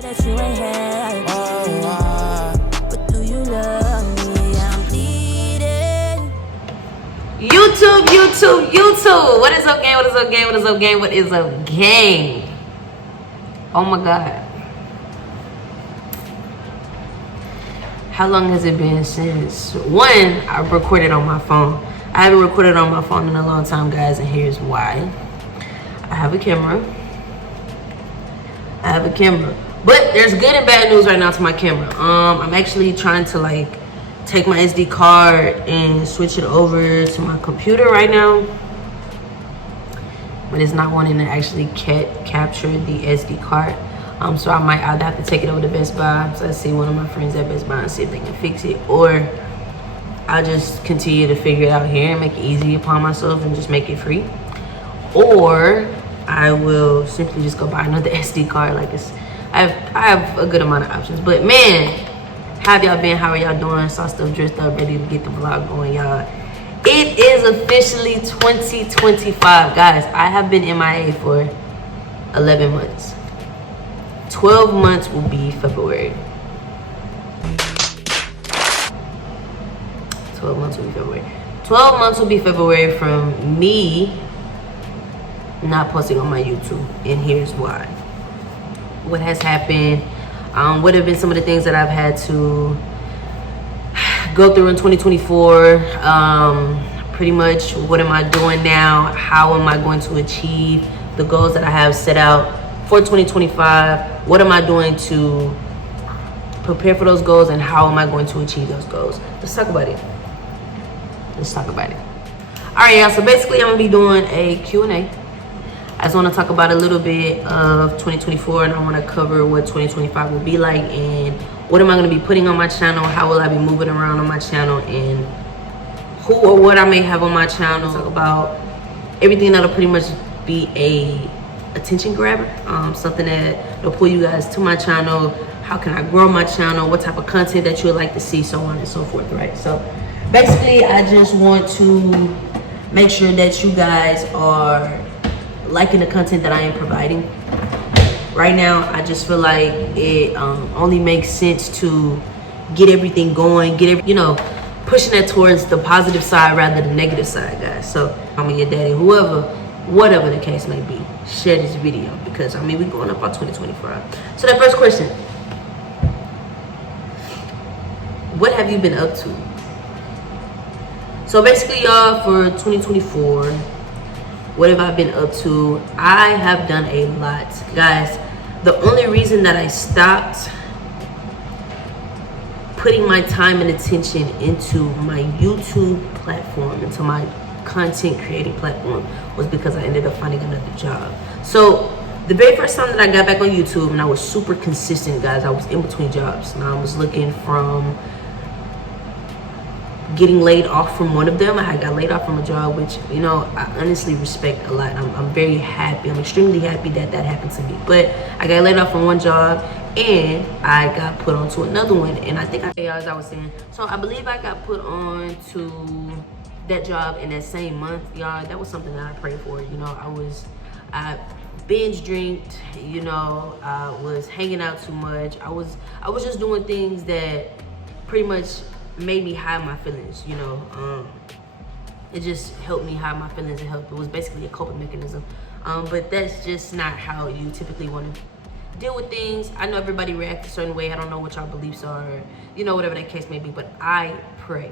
That you ain't had. But do you love me? I'm bleeding. YouTube. What is up, gang? What is up, gang? Oh my God. How long has it been since? One, I recorded on my phone. I haven't recorded on my phone in a long time, guys, and here's why. I have a camera. But there's good and bad news right now to my camera. I'm actually trying to take my SD card and switch it over to my computer right now. But it's not wanting to actually capture the SD card. So I'd have to take it over to Best Buy. So I see one of my friends at Best Buy and see if they can fix it. Or I'll just continue to figure it out here and make it easy upon myself and just make it free. Or I will simply just go buy another SD card. I have a good amount of options. But man, how have y'all been? How are y'all doing? Saw stuff dressed up, ready to get the vlog going, y'all. It is officially 2025, guys. I have been MIA for 11 months. 12 months will be February. 12 months will be February. 12 months will be February from me not posting on my YouTube, and here's why. What has happened? What have been some of the things that I've had to go through in 2024? Pretty much, what am I doing now? How am I going to achieve the goals that I have set out for 2025? What am I doing to prepare for those goals, and how am I going to achieve those goals? Let's talk about it. All right, y'all. So basically, I'm gonna be doing a Q&A. I just want to talk about a little bit of 2024, and I want to cover what 2025 will be like, and what am I going to be putting on my channel, how will I be moving around on my channel, and who or what I may have on my channel. Talk about everything that'll pretty much be a attention grabber, something that will pull you guys to my channel. How can I grow my channel? What type of content that you would like to see, so on and so forth, right? So basically, I just want to make sure that you guys are liking the content that I am providing. Right now, I just feel like it only makes sense to get everything going, pushing it towards the positive side rather than the negative side, guys. So, your daddy, whatever the case may be, share this video, because we're going up on 2025. So that first question, what have you been up to? So basically, y'all, for 2024, what have I been up to? I have done a lot, guys. The only reason that I stopped putting my time and attention into my YouTube platform, into my content creating platform, was because I ended up finding another job. So the very first time that I got back on YouTube, and I was super consistent, guys, I was in between jobs, and I was looking from getting laid off from one of them. I got laid off from a job, which I honestly respect a lot. I'm very happy. I'm extremely happy that happened to me. But I got laid off from one job, and I got put onto another one. And I think as I was saying, so I believe I got put on to that job in that same month, y'all. That was something that I prayed for. I binge drinked. I was hanging out too much. I was just doing things that pretty much made me hide my feelings. It just helped me hide my feelings. It was basically a coping mechanism, but that's just not how you typically want to deal with things. I know everybody reacts a certain way. I don't know what y'all beliefs are, whatever that case may be, but I pray.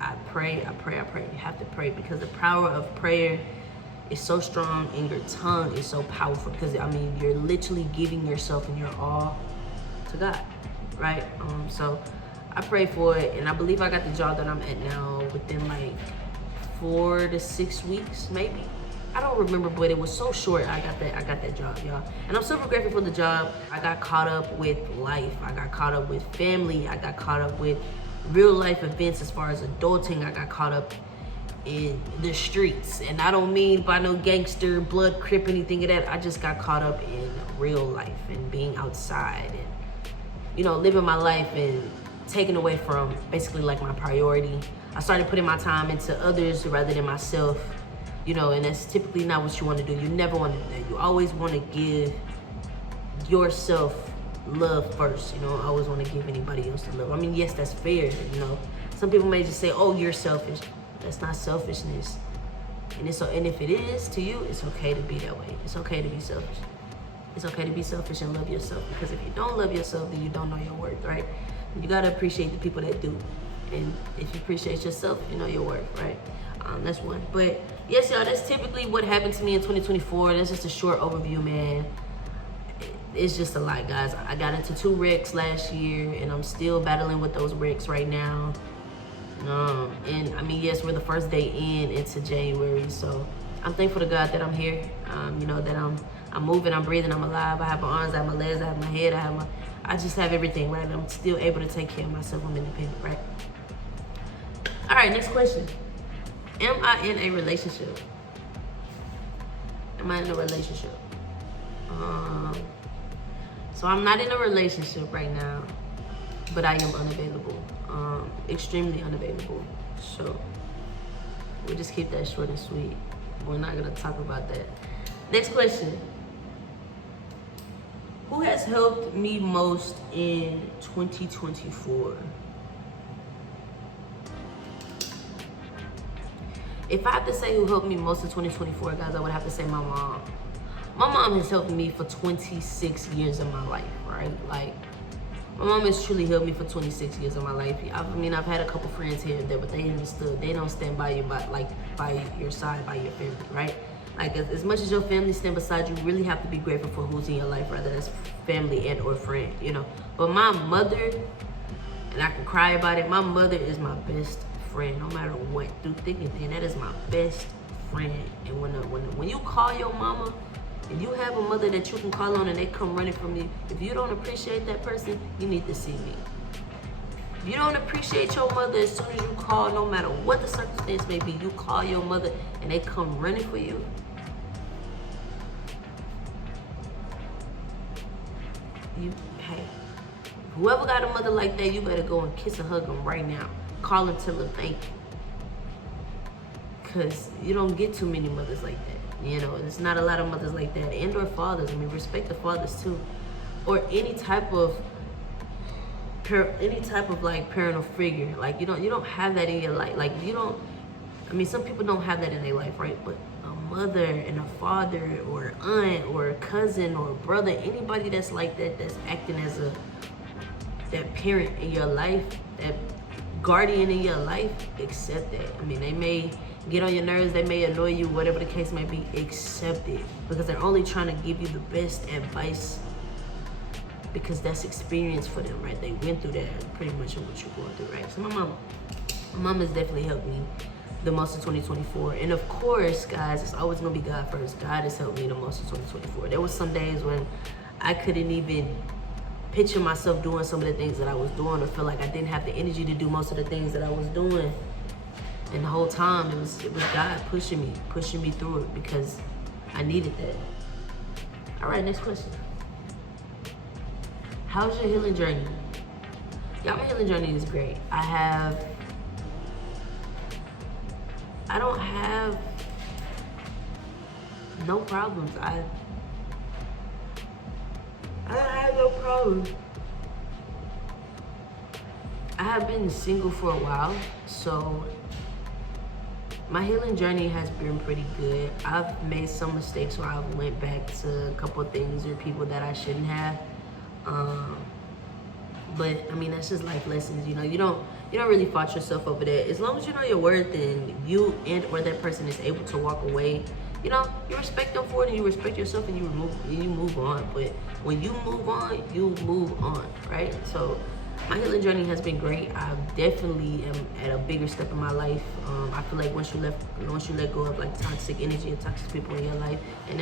You have to pray, because the power of prayer is so strong, and your tongue is so powerful, because you're literally giving yourself and your all to God, right? So I pray for it, and I believe I got the job that I'm at now within 4 to 6 weeks, maybe. I don't remember, but it was so short. I got that job, y'all, and I'm super grateful for the job. I got caught up with life. I got caught up with family. I got caught up with real life events as far as adulting. I got caught up in the streets, and I don't mean by no gangster, blood, crip, anything of that. I just got caught up in real life and being outside and living my life, and taken away from basically my priority. I started putting my time into others rather than myself, and that's typically not what you want to do. You never want to do that. You always want to give yourself love first. You know, I always want to give anybody else the love. I mean, yes, that's fair. You know, some people may just say, "Oh, you're selfish." That's not selfishness. And if it is to you, it's okay to be that way. It's okay to be selfish. It's okay to be selfish and love yourself, because if you don't love yourself, then you don't know your worth, right? You gotta appreciate the people that do. And if you appreciate yourself, you know your worth, right? That's one. But yes, y'all, that's typically what happened to me in 2024. That's just a short overview, man. It's just a lot, guys. I got into 2 wrecks last year, and I'm still battling with those wrecks right now. And I mean, yes, we're the first day into January, so I'm thankful to God that I'm here. You know, that I'm moving, I'm breathing, I'm alive. I have my arms, I have my legs, I have my head, I just have everything, right? I'm still able to take care of myself. I'm independent, right? All right, next question. Am I in a relationship? Am I in a relationship? So I'm not in a relationship right now, but I am unavailable. Extremely unavailable. So we'll just keep that short and sweet. We're not gonna talk about that. Next question. Who has helped me most in 2024? If I have to say who helped me most in 2024, guys, I would have to say my mom. My mom has helped me for 26 years of my life, right? Like, my mom has truly helped me for 26 years of my life. I've had a couple friends here and there, but they understood. They don't stand by you, by your side, by your family, right? Like, as much as your family stand beside you, you really have to be grateful for who's in your life, whether that's family and or friend, you know. But my mother, and I can cry about it, my mother is my best friend, no matter what, through thick and thin. That is my best friend. And when you call your mama, if you have a mother that you can call on and they come running from you, if you don't appreciate that person, you need to see me. If you don't appreciate your mother, as soon as you call, no matter what the circumstance may be, you call your mother and they come running for you. Hey, whoever got a mother like that, you better go and kiss and hug them right now. Call them, tell them thank you. Because you don't get too many mothers like that. You know, there's not a lot of mothers like that. And or fathers. I mean, respect the fathers too. Or any type of like parental figure. Like you don't have that in your life. Like some people don't have that in their life, right? But a mother and a father or aunt or a cousin or a brother, anybody that's like that, that's acting as that parent in your life, that guardian in your life, accept that. I mean, they may get on your nerves, they may annoy you, whatever the case may be, accept it. Because they're only trying to give you the best advice, because that's experience for them, right? They went through that pretty much of what you're going through, right? So my mom has definitely helped me the most in 2024. And of course, guys, it's always gonna be God first. God has helped me the most in 2024. There was some days when I couldn't even picture myself doing some of the things that I was doing, or feel like I didn't have the energy to do most of the things that I was doing. And the whole time, it was God pushing me through it, because I needed that. All right, next question. How's your healing journey? Y'all, my healing journey is great. I don't have no problems. I have no problems. I have been single for a while, so my healing journey has been pretty good. I've made some mistakes where I've went back to a couple of things or people that I shouldn't have. But I mean, that's just life lessons. You know, you don't really fault yourself over that. As long as you know your worth and you and or that person is able to walk away, you know, you respect them for it and you respect yourself and you move on. But when you move on, you move on, right? So my healing journey has been great. I definitely am at a bigger step in my life. I feel like once you let go of like toxic energy and toxic people in your life, and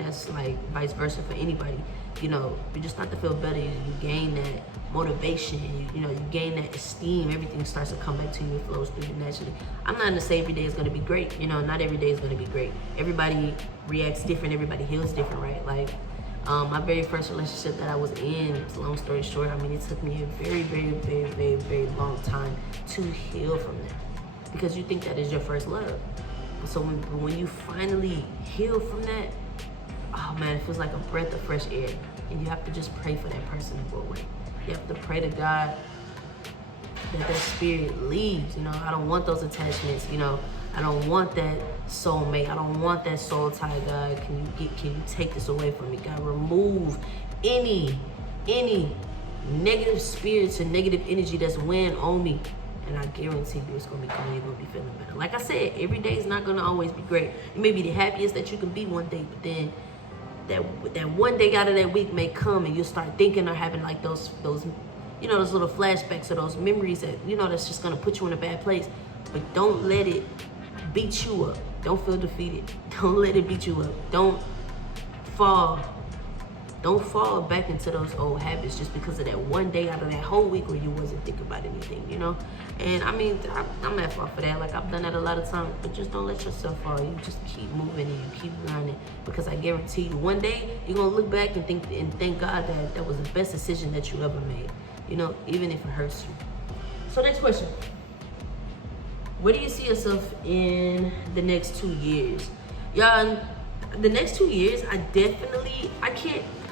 that's like vice versa for anybody. You know, you just start to feel better. You gain that motivation. You gain that esteem. Everything starts to come back to you. It flows through you naturally. I'm not gonna say every day is gonna be great. You know, not every day is gonna be great. Everybody reacts different. Everybody heals different, right? Like, my very first relationship that I was in, long story short, I mean, it took me a very, very, very, very, very long time to heal from that, because you think that is your first love. So when you finally heal from that, oh man, it feels like a breath of fresh air. and you have to just pray for that person to go away. You have to pray to God that spirit leaves. You know, I don't want those attachments. You know, I don't want that soulmate. I don't want that soul tie. God, can you take this away from me? God, remove any negative spirits and negative energy that's weighing on me. And I guarantee you it's gonna be gone. You're gonna be feeling better. Like I said, every day is not gonna always be great. You may be the happiest that you can be one day, but then that one day out of that week may come and you'll start thinking or having like those you know, those little flashbacks or those memories that, you know, that's just gonna put you in a bad place. But don't let it beat you up. Don't feel defeated. Don't let it beat you up. Don't fall back into those old habits just because of that one day out of that whole week where you wasn't thinking about anything, you know? And I mean, I'm at fault for that. Like, I've done that a lot of times, but just don't let yourself fall. You just keep moving and you keep grinding, because I guarantee you one day you're gonna look back and thank God that was the best decision that you ever made, you know, even if it hurts you. So next question. Where do you see yourself in the next 2 years? Y'all, the next 2 years,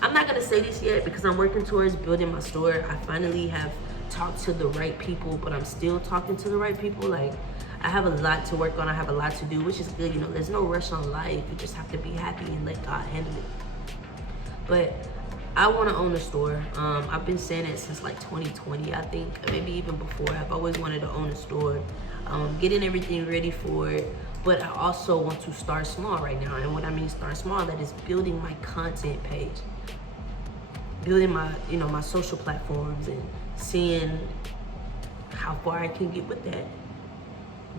I'm not gonna say this yet because I'm working towards building my store. I finally have talked to the right people, but I'm still talking to the right people. Like, I have a lot to work on. I have a lot to do, which is good. You know, there's no rush on life. You just have to be happy and let God handle it. But I want to own a store. I've been saying it since like 2020, I think, maybe even before. I've always wanted to own a store, getting everything ready for it. But I also want to start small right now. And what I mean start small, that is building my content page, building my, you know, my social platforms, and seeing how far I can get with that,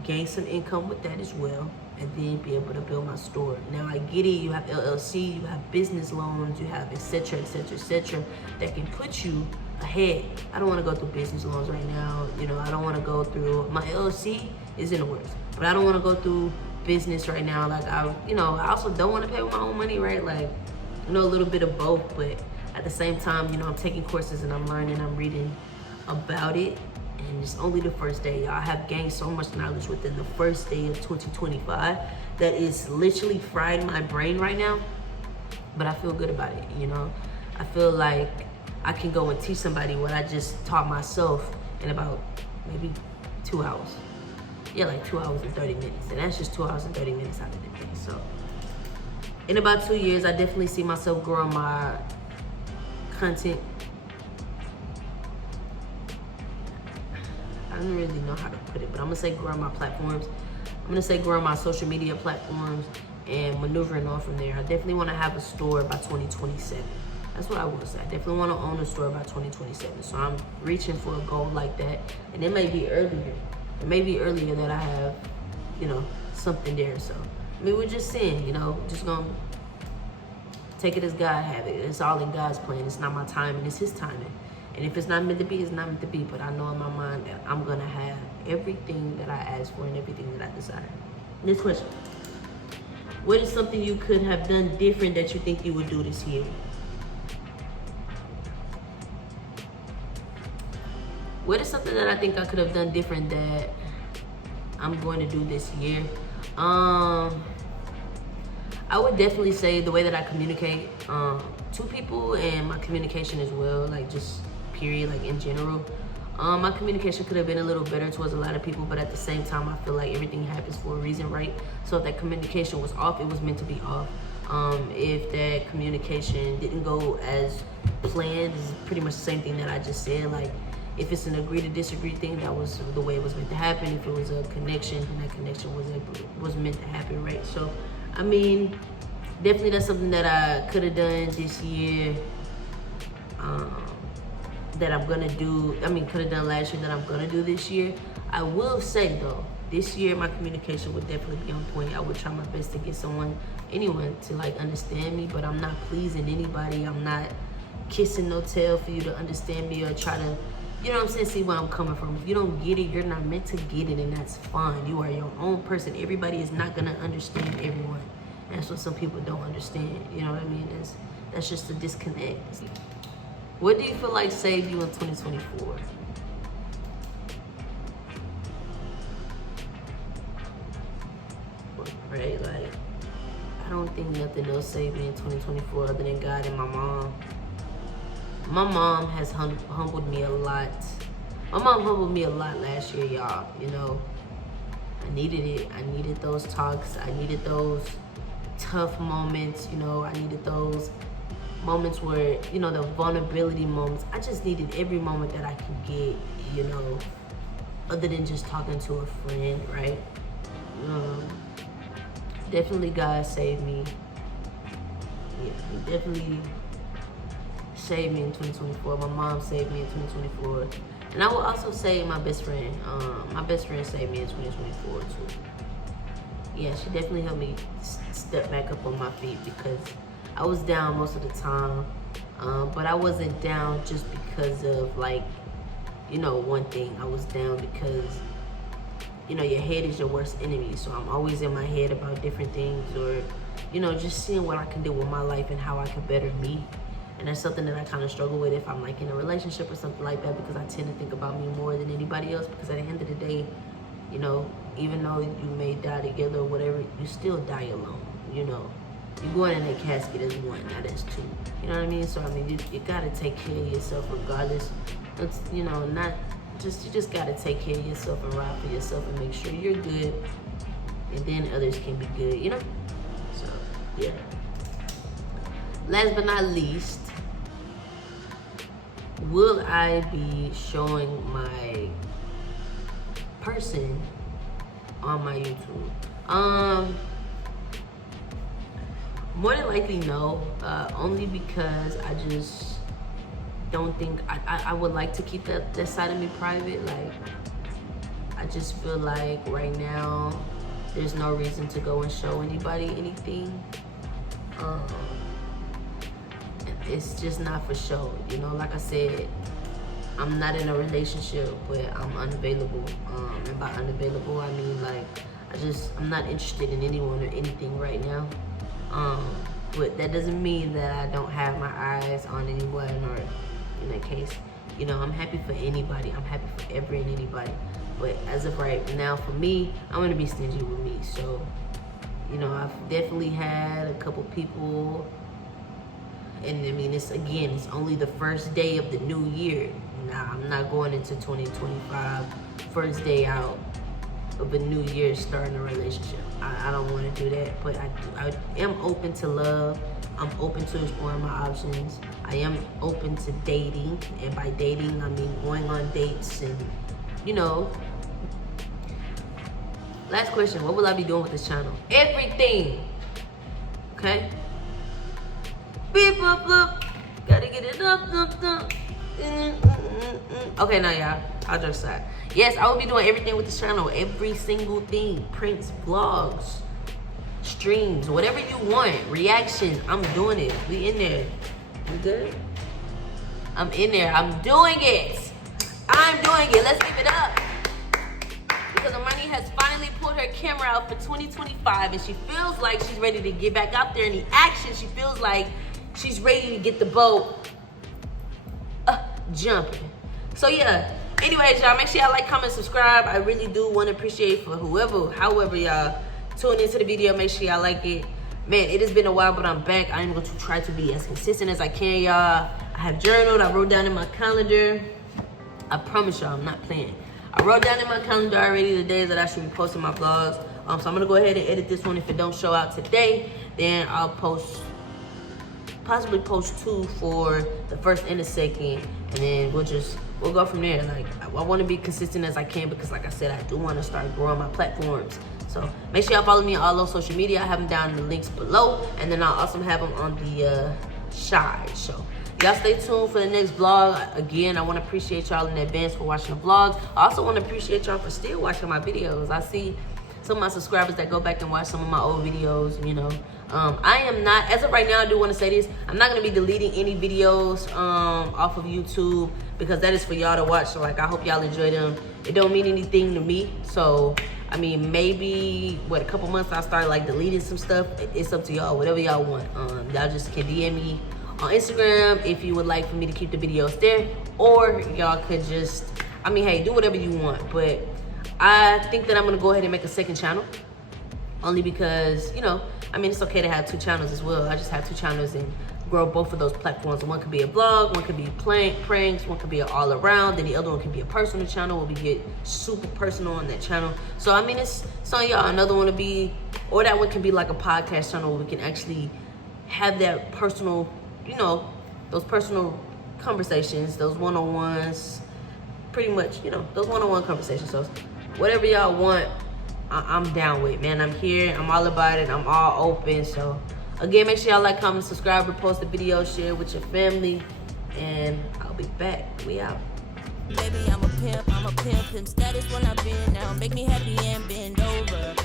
gain some income with that as well, and then be able to build my store. Now I get it, you have LLC, you have business loans, you have etc., that can put you ahead. I don't want to go through business loans right now. You know, I don't want to go through, my LLC is in the works, but I don't want to go through business right now. Like, I also don't want to pay with my own money, right? Like, you know, a little bit of both, but at the same time, you know, I'm taking courses and I'm learning, I'm reading about it. And it's only the first day. I have gained so much knowledge within the first day of 2025 that is literally fried my brain right now. But I feel good about it, you know. I feel like I can go and teach somebody what I just taught myself in about maybe 2 hours. Yeah, like 2 hours and 30 minutes. And that's just 2 hours and 30 minutes out of the day. So in about 2 years, I definitely see myself growing my content. I don't really know how to put it, but I'm gonna say growing my platforms. I'm gonna say growing my social media platforms and maneuvering on from there. I definitely want to have a store by 2027. That's what I will say. I definitely want to own a store by 2027. So I'm reaching for a goal like that, and it may be earlier. It may be earlier that I have, you know, something there. So I mean, we're just seeing, you know, just gonna take it as God have it. It's all in God's plan. It's not my timing. It's His timing. And if it's not meant to be, it's not meant to be. But I know in my mind that I'm gonna have everything that I ask for and everything that I desire. Next question. What is something you could have done different that you think you would do this year? What is something that I think I could have done different that I'm going to do this year? I would definitely say the way that I communicate to people, and my communication as well, like just period, like in general. My communication could have been a little better towards a lot of people, but at the same time, I feel like everything happens for a reason, right? So if that communication was off, it was meant to be off. If that communication didn't go as planned, it's pretty much the same thing that I just said. Like, if it's an agree to disagree thing, that was the way it was meant to happen. If it was a connection, then that connection was meant to happen, right? So, I mean, definitely that's something that I could have done this year, that I'm gonna do. I mean, could have done last year that I'm gonna do this year. I will say though, this year my communication would definitely be on point. I would try my best to get anyone to like understand me, but I'm not pleasing anybody. I'm not kissing no tail for you to understand me or try to, you know what I'm saying, see where I'm coming from. If you don't get it, you're not meant to get it, and that's fine. You are your own person. Everybody is not gonna understand everyone. And that's what some people don't understand. You know what I mean? That's just a disconnect. What do you feel like saved you in 2024? Right? Like, I don't think nothing else saved me in 2024 other than God and my mom. my mom has humbled me a lot. My mom humbled me a lot last year, y'all. You know, I needed it. I needed those talks. I needed those tough moments. You know, I needed those moments where, you know, the vulnerability moments. I just needed every moment that I could get, you know, other than just talking to a friend, right? Definitely God saved me. Yeah, he definitely saved me in 2024. My mom saved me in 2024. And I will also say my best friend. My best friend saved me in 2024 too. Yeah, she definitely helped me step back up on my feet because I was down most of the time. But I wasn't down just because of like, you know, one thing. I was down because, you know, your head is your worst enemy. So I'm always in my head about different things, or, you know, just seeing what I can do with my life and how I can better me. And that's something that I kind of struggle with if I'm like in a relationship or something like that, because I tend to think about me more than anybody else, because at the end of the day, you know, even though you may die together or whatever, you still die alone, you know. You going in that casket as one, not as two. You know what I mean? So, I mean, you got to take care of yourself regardless. It's, you know, you just got to take care of yourself and ride for yourself and make sure you're good. And then others can be good, you know? So, yeah. Last but not least, will I be showing my person on my YouTube? More than likely no, only because I just don't think, I would like to keep that side of me private. Like, I just feel like right now, there's no reason to go and show anybody anything. It's just not for show, you know. Like I said, I'm not in a relationship, but I'm unavailable. And by unavailable, I mean like I'm not interested in anyone or anything right now. But that doesn't mean that I don't have my eyes on anyone, or in that case, you know, I'm happy for anybody. I'm happy for every and anybody. But as of right now, for me, I'm gonna be stingy with me. So, you know, I've definitely had a couple people. And I mean, it's only the first day of the new year. Nah, I'm not going into 2025, first day out of a new year starting a relationship. I don't want to do that, but I am open to love. I'm open to exploring my options. I am open to dating, and by dating, I mean going on dates and, you know. Last question, what will I be doing with this channel? Everything, okay? Beep, up, up. Gotta get it up. Okay, now y'all, I'll just say. Yes, I will be doing everything with this channel. Every single thing. Pranks, vlogs, streams, whatever you want. Reactions, I'm doing it. We in there. You good? I'm in there. I'm doing it. I'm doing it. Let's give it up. Because Imani has finally pulled her camera out for 2025, and she feels like she's ready to get back out there in the action. She feels like she's ready to get the boat jumping. So yeah, anyways, y'all, make sure y'all like, comment, subscribe. I really do want to appreciate for however y'all tune into the video. Make sure y'all like it. Man, it has been a while, but I'm back. I am going to try to be as consistent as I can, y'all. I have journaled. I wrote down in my calendar. I promise y'all, I'm not playing. I wrote down in my calendar already the days that I should be posting my vlogs. So I'm going to go ahead and edit this one. If it don't show out today, then I'll possibly post 2 for the first and the second, and then we'll go from there. Like, I want to be consistent as I can, because like I said, I do want to start growing my platforms. So make sure y'all follow me on all those social media. I have them down in the links below, and then I'll also have them on the side. So y'all stay tuned for the next vlog. Again, I want to appreciate y'all in advance for watching the vlogs. I also want to appreciate y'all for still watching my videos. I see some of my subscribers that go back and watch some of my old videos, you know. I am not, as of right now, I do want to say this, I'm not going to be deleting any videos off of YouTube, because that is for y'all to watch. So like, I hope y'all enjoy them. It don't mean anything to me. So I mean, maybe a couple months I'll start like deleting some stuff. It's up to y'all, whatever y'all want. Y'all just can DM me on Instagram if you would like for me to keep the videos there, or y'all could just, I mean, hey, do whatever you want. But I think that I'm gonna go ahead and make a second channel, only because, you know, I mean, it's okay to have 2 channels as well. I just have 2 channels, and grow both of those platforms. One could be a vlog, one could be pranks, one could be an all around, then the other one could be a personal channel where we get super personal on that channel. So I mean, it's on y'all. Another one to be, or that one can be like a podcast channel where we can actually have that personal, you know, those personal conversations, those one-on-ones, pretty much, you know, those one-on-one conversations. So whatever y'all want, I'm down with, man. I'm here, I'm all about it, I'm all open. So again, make sure y'all like, comment, subscribe, repost the video, share with your family, and I'll be back. We out. Baby, I'm a pimp, pimp status when I've been now. Make me happy and bend over.